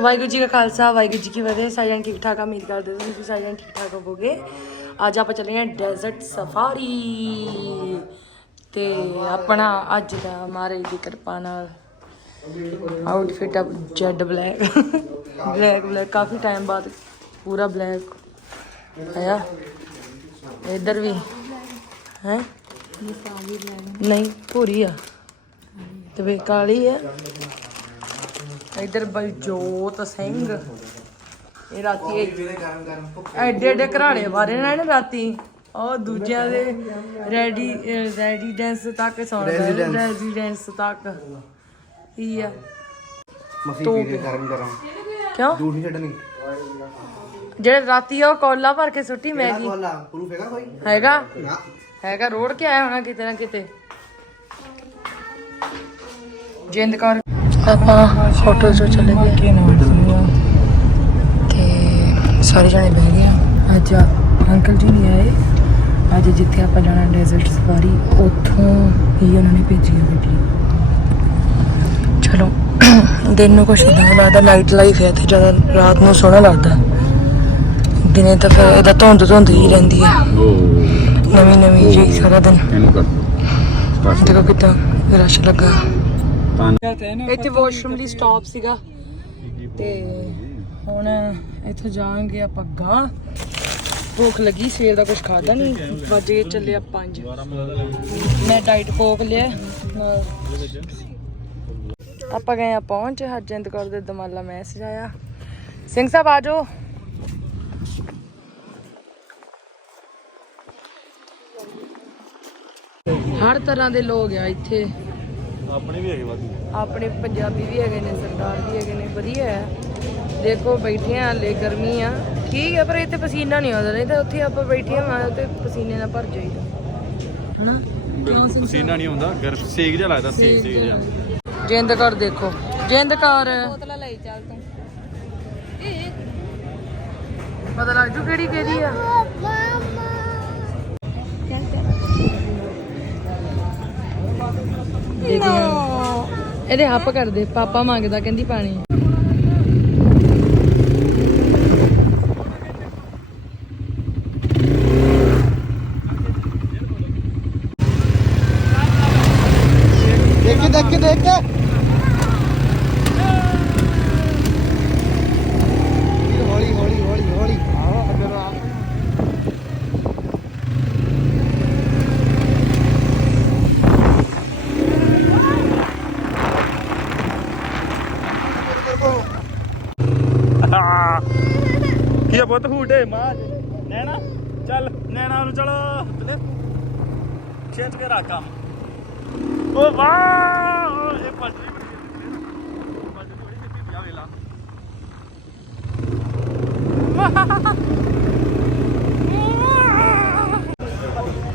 ਵਾਹਿਗੁਰੂ ਜੀ ਕਾ ਖਾਲਸਾ ਵਾਹਿਗੁਰੂ ਜੀ ਕੀ ਫਤਿਹ। ਸਾਰਿਆਂ ਠੀਕ ਠਾਕ ਆ, ਉਮੀਦ ਕਰਦੇ ਹਾਂ ਤੁਸੀਂ ਸਾਰਿਆਂ ਠੀਕ ਠਾਕ ਹੋਵੋਗੇ। ਅੱਜ ਆਪਾਂ ਚੱਲੇ ਹਾਂ ਡੈਜ਼ਰਟ ਸਫਾਰੀ ਤੇ ਆਪਣਾ ਅੱਜ ਦਾ ਮਹਾਰਾਜ ਦੀ ਕਿਰਪਾ ਨਾਲ ਆਊਟਫਿਟ ਆ ਜੈਡ ਬਲੈਕ ਬਲੈਕ ਬਲੈਕ ਕਾਫੀ ਟਾਈਮ ਬਾਅਦ ਪੂਰਾ ਬਲੈਕ ਆਇਆ। ਇੱਧਰ ਵੀ ਹੈ? ਨਹੀਂ ਪੂਰੀ ਆ। ਤੇ ਵੇ ਕਾਲੀ ਆ। ਇੱਧਰ ਬਲਜੋਤ ਸਿੰਘ। ਇਹ ਰਾਤੀ ਐਡੇ ਐਡੇ ਘਰਾੜੇ ਬਾਰੇ ਨਾ ਇਹਨੇ ਰਾਤੀ। ਉਹ ਦੂਜਿਆਂ ਦੇ ਰੈਡੀ ਰੈਡੀਡੈਂਸ ਤੱਕ ਸੌਣਾ ਰੈਜ਼ੀਡੈਂਸ ਤੱਕ। ਕੀ ਆ? ਮਸੀ ਪੀ। ਕੇ ਗਰਮ ਗਰਮ। ਕਿਉਂ? ਦੂਰ ਨਹੀਂ ਛੱਡਣੀ? ਜਿਹੜੇ ਰਾਤੀ ਉਹ ਕੋਲਾ ਭਰ ਕੇ ਸੁੱਟੀ ਮੈਗੀ। ਕੋਲਾ ਪ੍ਰੂਫ ਹੈਗਾ ਕੋਈ? ਹੈਗਾ? ਨਾ। ਹੈਗਾ ਰੋੜ ਕੇ ਆਇਆ ਹੋਣਾ ਕਿਤੇ ਨਾ ਕਿਤੇ। ਜਿੰਦ ਕਰ। ਆਪਾਂ ਹੋਟਲ ਤੋਂ ਚਲੇ ਗਏ। ਤੇ ਸਾਰੇ ਜਣੇ ਬਹਿ ਗਏ। ਅੱਜ ਅੰਕਲ ਜੀ ਨਹੀਂ ਆਏ। ਅੱਜ ਜਿੱਥੇ ਆਪਾਂ ਜਾਣਾ ਡੈਜ਼ਰਟ ਸਫਾਰੀ ਉੱਥੋਂ ਹੀ ਉਹਨਾਂ ਨੇ ਭੇਜੀ ਆ ਗੱਡੀ। ਚਲੋ ਦਿਨ ਨੂੰ ਕੁਛ ਦਾ ਲੱਗਦਾ ਨਾਈਟ ਲਾਈਫ ਹੈ ਤੇ ਜ਼ਿਆਦਾ ਰਾਤ ਨੂੰ ਸੋਹਣਾ ਲੱਗਦਾ। ਦਿਨੇ ਤਾਂ ਫਿਰ ਇਹਦਾ ਧੁੰਦ ਧੁੰਦ ਹੀ ਰਹਿੰਦੀ ਹੈ। ਨਵੀਂ ਨਵੀਂ ਜੀ ਸਾਰਾ ਦਿਨ। ਇਹਨੂੰ ਕਰ ਦੋ। ਦੇਖੋ ਕਿੱਦਾਂ ਰਸ਼ ਲੱਗਾ। ਇੱਥੇ ਵਾਸ਼ਰੂਮ ਲਈ ਸਟਾਪ ਸੀਗਾ। ਤੇ ਹੁਣ ਇੱਥੋਂ ਜਾਵਾਂਗੇ ਆਪਾਂ ਗਾਂ। ਭੁੱਖ ਲੱਗੀ ਸਵੇਰ ਦਾ ਕੁਝ ਖਾਦਾ ਨਹੀਂ। ਵਜੇ ਚੱਲੇ ਆ 5 ਮੈਂ ਡਾਈਟ ਕੋਕ ਲਿਆ ਆਪਾਂ ਗਏ ਆ ਪਹੁੰਚ ਹਰਜਿੰਦ ਕੌਰ ਦੇ ਦਮਾਲਾ ਮੈਸੇਜ ਆਇਆ ਸਿੰਘ ਸਾਹਿਬ ਆ ਜਾਓ। ਹਰ ਤਰ੍ਹਾਂ ਦੇ ਲੋਕ ਆ ਇੱਥੇ। ਆਪਣੇ ਵੀ ਹੈਗੇ ਵਾਧੂ। ਆਪਣੇ ਪੰਜਾਬੀ ਵੀ ਹੈਗੇ ਨੇ ਸਰਦਾਰ ਵੀ ਹੈਗੇ ਨੇ ਵਧੀਆ ਹੈ। ਦੇਖੋ ਬੈਠੇ ਆ ਹਲੇ ਗਰਮੀ ਆ। ਠੀਕ ਹੈ ਪਰ ਇੱਥੇ ਪਸੀਨਾ ਨਹੀਂ ਆਉਂਦਾ ਨਹੀਂ ਤਾਂ ਉੱਥੇ ਆਪਾਂ ਬੈਠੇ ਆ ਤੇ ਪਸੀਨੇ ਨਾਲ ਭਰ ਜਾਈਦਾ। ਹਨਾ? ਬਿਲਕੁਲ ਪਸੀਨਾ ਨਹੀਂ ਹੁੰਦਾ ਗਰਮ ਸੇਕ ਜਿਹਾ ਲੱਗਦਾ ਸੇਕ ਸੇਕ ਜਿਹਾ। ਜਿੰਦ ਕਰ ਦੇਖੋ। ਜਿੰਦ ਕਰ। ਬੋਤਲਾਂ ਲਈ ਚੱਲ ਤੂੰ। ਪਤਾ ਲੱਗ ਜੂ ਕਿਹੜੀ ਕਿਹੜੀ ਆ। ਇਹਦੇ ਹੱਪ ਕਰਦੇ ਪਾਪਾ ਮੰਗਦਾ ਕਹਿੰਦੀ ਪਾਣੀ। ਦੇਖ ਦੇਖ ਦੇਖ ਕੇ ਹੌਲੀ ਹੌਲੀ ਹੌਲੀ ਹੌਲੀ ਆਓ ਅੰਦਰ ਆ ਕੀ ਆ ਪੁੱਤ ਹੂਟੇ ਮਾਜ। ਨੈਣਾ ਚੱਲ ਨੈਣਾ ਨੂੰ ਚਲੋ। ਖਿੱਚ ਕੇ ਰੱਖ ਕੰਮ। ਓ ਵਾਹ! ਇਹ ਪੱਟਰੀ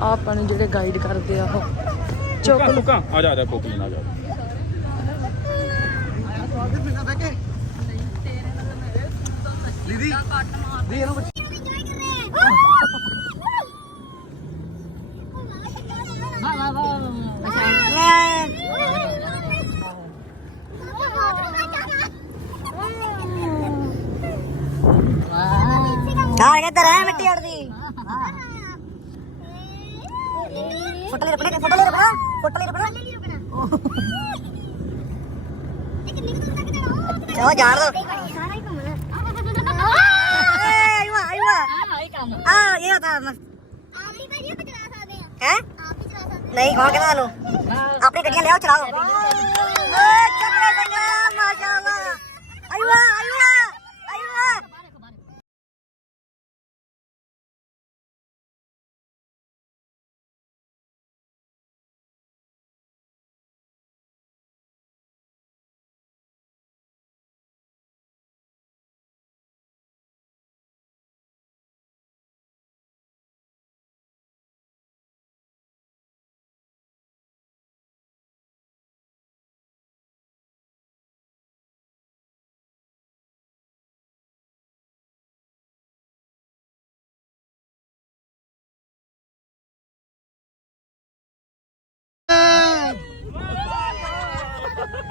ਆਪਾਂ ਨੂੰ ਜਿਹੜੇ ਗਾਈਡ ਕਰਦੇ ਆ ਉਹ। ਚੁੱਕ ਲੁਕਾ। ਆ ਜਾ ਆ ਜਾ ਕੋਕੀ ਨਾ ਜਾ। ਦੀਦੀ। ਦੀ ਇਹਨੂੰ ਬੱਚੀ ਆ ਗਿਆ ਤੇਰਾ ਮਿੱਟੀ ਅੜਦੀ। ਫੋਟੋ ਲੈ ਰੁਕਣਾ ਫੋਟੋ ਲੈ ਰੁਕਣਾ ਫੋਟੋ ਲੈ ਰੁਕਣਾ ਚਲੋ ਜਾਣ ਦੋ। ਆ ਇਹ ਤਾਂ ਹੈ? ਨਹੀਂ ਕੌਣ ਕਹਿੰਦਾ ਤੁਹਾਨੂੰ ਆਪਣੀ ਗੱਡੀਆਂ ਲਿਆਓ ਚਲਾਓ। ਏ ਚੱਕਰ ਸੰਗਾ ਮਾਸ਼ਾਅੱਲਾ। ਆਈਵਾ ਆਈਵਾ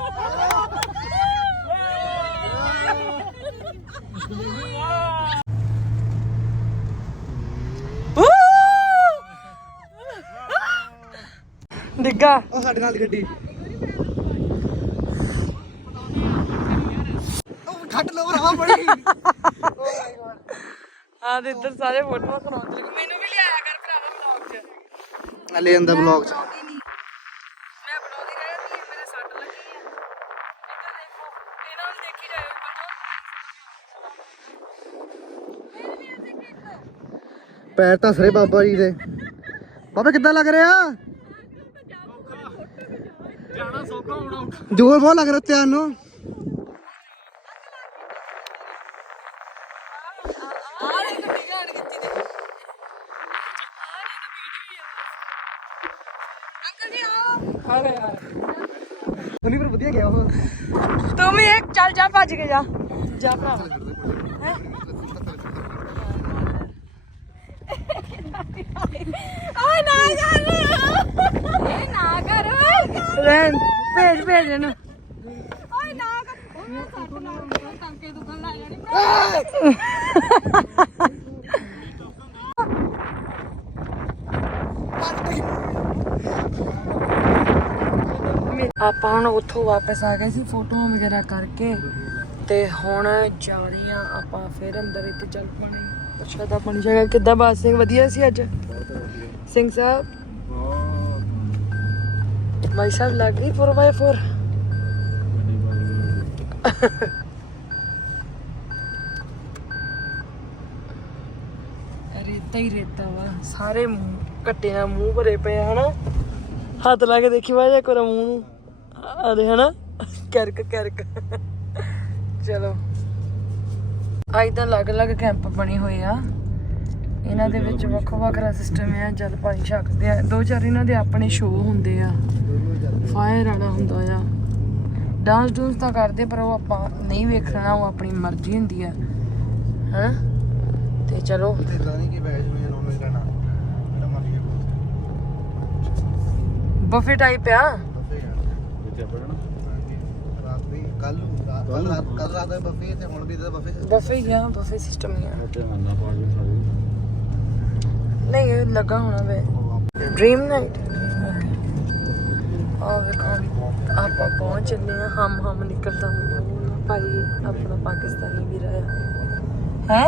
ਡਿੱਗਾ। ਉਹ ਸਾਡੇ ਨਾਲ ਦੀ ਗੱਡੀ। ਉਹ ਖੱਟ ਲੋ ਰਹਾ ਬੜੀ। ਆ ਦੇ ਇੱਧਰ ਸਾਰੇ ਫੋਟੋਆਂ ਕਰਾਉਣ ਲੱਗੇ ਮੈਨੂੰ ਵੀ ਲਿਆਇਆ ਕਰ ਭਰਾਵਾ ਵਲੌਗ 'ਚ। ਲੈ ਆਂਦਾ ਵਲੌਗ 'ਚ। ਪੈਰ ਤਾਂ ਸਰੇ ਬਾਬਾ ਜੀ ਦੇ। ਬਾਬਾ, ਕਿੱਦਾਂ ਲੱਗ ਰਿਹਾ? ਜਾਣਾ ਸੌਖਾ ਹੋਣਾ ਜ਼ੋਰ ਬਹੁਤ ਲੱਗ ਰਿਹਾ ਧਿਆਨ ਨੂੰ। ਆਹ ਪਰ ਵਧੀਆ ਗਿਆ ਉਹ। ਤੂੰ ਵੀ ਇੱਕ ਚੱਲ ਜਾ, ਭੱਜ ਕੇ ਜਾ। ਜਾ ਭਰਾ। ਓਏ ਨਾ ਕਰ ਇਹ ਨਾ ਕਰ। ਰਹਿਣ ਭੇਜ ਭੇਜ ਇਹਨੂੰ। ਓਏ ਨਾ ਕਰ। ਉਹ ਸੱਟ ਲੱਗ ਟੰਕੇ ਦੁਖਣ ਲੱਗ ਜਾਣੀ। ਆਪਾਂ ਹੁਣ ਉੱਥੋਂ ਵਾਪਸ ਆ ਗਏ ਸੀ ਫੋਟੋਆਂ ਵਗੈਰਾ ਕਰਕੇ ਤੇ ਹੁਣ ਜਾ ਰਹੇ ਆ ਆਪਾਂ ਫਿਰ ਅੰਦਰ ਇੱਥੇ ਚੱਲ ਪਾਣੀ। ਪ੍ਰਸ਼ਾਦਾ ਪਾਣੀ ਜਗ੍ਹਾ ਕਿੱਦਾਂ ਬਾਤ ਸਿੰਘ? ਵਧੀਆ ਸੀ ਅੱਜ? ਸਿੰਘ ਸਾਹਿਬ ਭਾਈ ਸਾਹਿਬ ਲੱਗ ਗਈ 4x4 ਰੇਤਾ ਹੀ ਰੇਤਾ ਵਾ। ਸਾਰੇ ਕੱਟੇ ਨਾਲ ਮੂੰਹ ਭਰੇ ਪਏ ਹਨਾ? ਹੱਥ ਲਾ ਕੇ ਦੇਖੀ ਵਾ ਜੇ ਕੋਰਾ ਮੂੰਹ ਨੂੰ। ਆ ਦੇ ਹਨਾ? ਕਰਕ ਕਰਕ। ਚਲੋ। ਆ ਇਦਾਂ ਅਲੱਗ-ਅਲੱਗ ਕੈਂਪ ਬਣੇ ਹੋਏ ਆ। ਇਹਨਾਂ ਦੇ ਵਿੱਚ ਵੱਖੋ ਵੱਖਰਾ ਸਿਸਟਮ ਆ ਜਲ ਪਾਣੀ ਛਕਦੇ ਆ। ਦੋ ਚਾਰ ਇਹਨਾਂ ਦੇ ਆਪਣੇ ਸ਼ੋਅ ਹੁੰਦੇ ਆ। ਫਾਇਰ ਵਾਲਾ ਹੁੰਦਾ ਆ। ਡਾਂਸ ਡੂੰਸ ਤਾਂ ਕਰਦੇ ਪਰ ਉਹ ਆਪਾਂ ਨਹੀਂ ਵੇਖਣਾ ਉਹ ਆਪਣੀ ਮਰਜ਼ੀ ਹੁੰਦੀ ਆ। ਹਾਂ? ਤੇ ਚਲੋ। ਤੇ ਨਹੀਂ ਕਿ ਨੂੰ ਲੈਣਾ ਮਨ ਹੀ ਬਫੇ ਟਾਈਪ ਆ? ਬਫੇ ਰਾਤ ਵੀ ਕੱਲ ਰਾਤ ਕੱਲ ਰਾਤ ਕੱਲ ਰਾਤ ਦਾ ਬਫੇ ਤੇ ਹੁਣ ਵੀ ਦਾ ਬਫੇ ਬਫੇ ਹੀ ਆ ਬਫੇ ਸਿਸਟਮ ਹੀ ਆ। ਨਹੀਂ ਲੱਗਾ ਹੋਣਾ ਵੇ। ਡ੍ਰੀਮ ਨਾਈਟ ਆ ਵੇਖੋ, ਆਪਾਂ ਪਹੁੰਚ ਚੱਲੇ ਆ ਹਮ ਹਮ ਨਿਕਲਦਾ ਮੂੰਹ ਭਾਈ, ਆਪਣਾ ਪਾਕਿਸਤਾਨੀ ਵੀਰ ਆਇਆ। ਹੈ?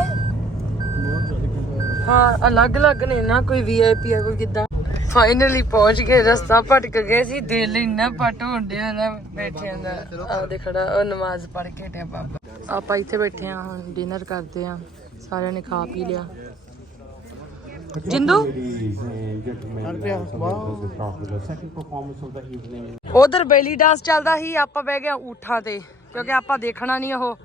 ਹਾਂ ਅਲੱਗ ਅਲੱਗ ਨੇ ਨਾ, ਕੋਈ ਵੀਆਈਪੀ ਆ, ਕੋਈ ਕਿਦਾਂ। ਫਾਈਨਲੀ ਪਹੁੰਚ ਗਏ, ਰਸਤਾ ਭਟਕ ਗਏ ਸੀ, ਦਿਲ ਇੰਨਾ ਪਟ ਹੁੰਦਿਆ ਨਾ ਬੈਠਿਆਂ ਦਾ। ਆ ਦੇ ਖੜਾ, ਉਹ ਨਮਾਜ਼ ਪੜ੍ਹ ਕੇ ਹਟਿਆ ਬਾਬਾ। ਆਪਾਂ ਇੱਥੇ ਬੈਠੇ ਆ ਹੁਣ ਡਿਨਰ ਕਰਦੇ ਆ ਸਾਰਿਆਂ ਨੇ ਖਾ ਪੀ ਲਿਆ। ਜਿੰਦੂ? ਉਧਰ ਬੈਲੀ ਡਾਂਸ ਚੱਲਦਾ ਸੀ, ਆਪਾਂ ਬਹਿ ਗਏ ਊਠਾਂ ਤੇ, ਕਿਉਂਕਿ ਆਪਾਂ ਦੇਖਣਾ ਨਹੀਂ ਉਹ।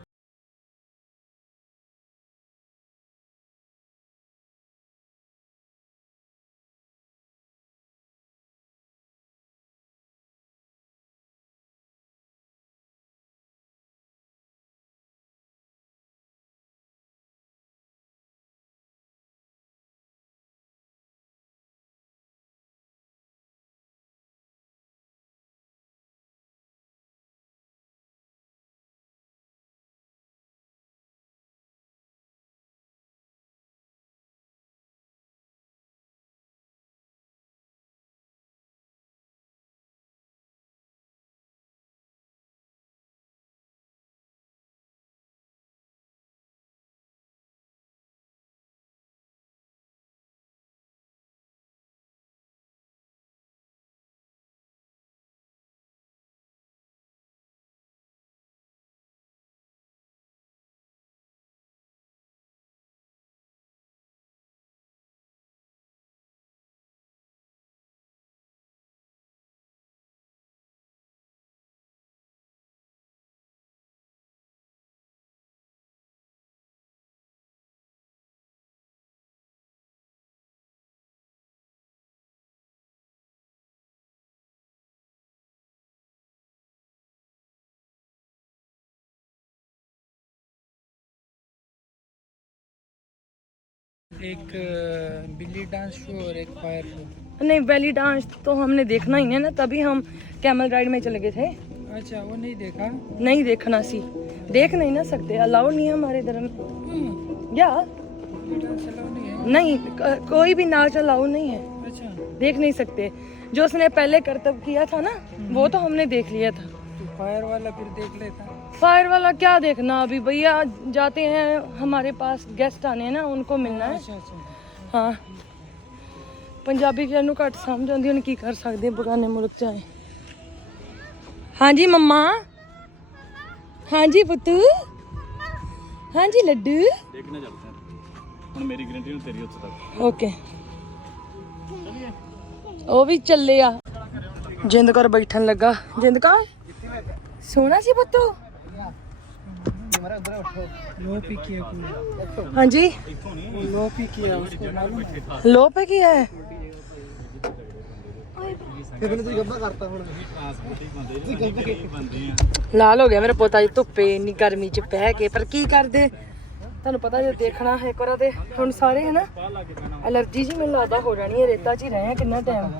एक बिल्ली डांस शो और एक फायर शो। नहीं बेली डांस तो हमने देखना ही है ना तभी हम कैमल राइड में चले गए थे। अच्छा वो नहीं देखा? नहीं देखना सी। देख नहीं ना सकते अलाउड नहीं है हमारे धर्म में या। नहीं क- कोई भी नाच अलाउ नहीं है। अच्छा। देख नहीं सकते। जो उसने पहले कर्तव्य किया था ना वो तो हमने देख लिया था। तो फायर वाला फिर देख लेता। फायर वाला क्या देखना अभी भैया जाते हैं हमारे पास गेस्ट आने हैं ना उनको मिलना है अच्छा अच्छा ਹਾਂ ਪੰਜਾਬੀ ਜਿਹਨੂੰ ਨੂੰ ਘੱਟ ਸਮਝ ਆਉਂਦੀ ਹੁਣ ਕੀ ਕਰ ਸਕਦੇ ਬਗਾਨੇ ਮੁਲਕ ਚ ਆਏ ਹਾਂਜੀ ਮੰਮਾ ਹਾਂਜੀ ਪੁੱਤੂ ਹਾਂਜੀ ਲੱਡੂ ਦੇਖਣੇ ਚੱਲਦੇ ਹਾਂ ਹੁਣ ਮੇਰੀ ਗਰੰਟੀ ਨੂੰ ਤੇਰੀ ਉੱਥੇ ਤੱਕ ਓਕੇ ਉਹ ਵੀ ਚੱਲੇ ਆ ਜਿੰਦ ਕਰ ਬੈਠਣ ਲੱਗਾ ਜਿੰਦ ਕਾ ਸੋਹਣਾ ਸੀ ਪੁੱਤੂ लो पी किया कोई ਹਾਂਜੀ लो पी किया उसको मालूम है ਲੋ ਪੇ ਕੀ ਹੈ ਫਿਰ ਤੂੰ ਗੱਬਾ ਕਰਤਾ ਹੁਣ ਲਾਲ ਹੋ ਗਿਆ ਮੇਰਾ ਪੋਤਾ ਜੀ ਧੁੱਪੇ ਇੰਨੀ ਗਰਮੀ ਚ ਬਹਿ ਕੇ ਪਰ ਕੀ ਕਰਦੇ ਤੁਹਾਨੂੰ ਪਤਾ ਜੇ ਦੇਖਣਾ ਹੈ ਇੱਕ ਵਾਰ ਤੇ ਹੁਣ ਸਾਰੇ ਹੈ ਨਾ ਐਲਰਜੀ ਜੀ ਮੈਨੂੰ ਲੱਗਦਾ ਹੋ ਜਾਣੀ ਹੈ ਰੇਤਾ 'ਚ ਹੀ ਰਹੇ ਆ ਕਿੰਨਾ ਟਾਈਮ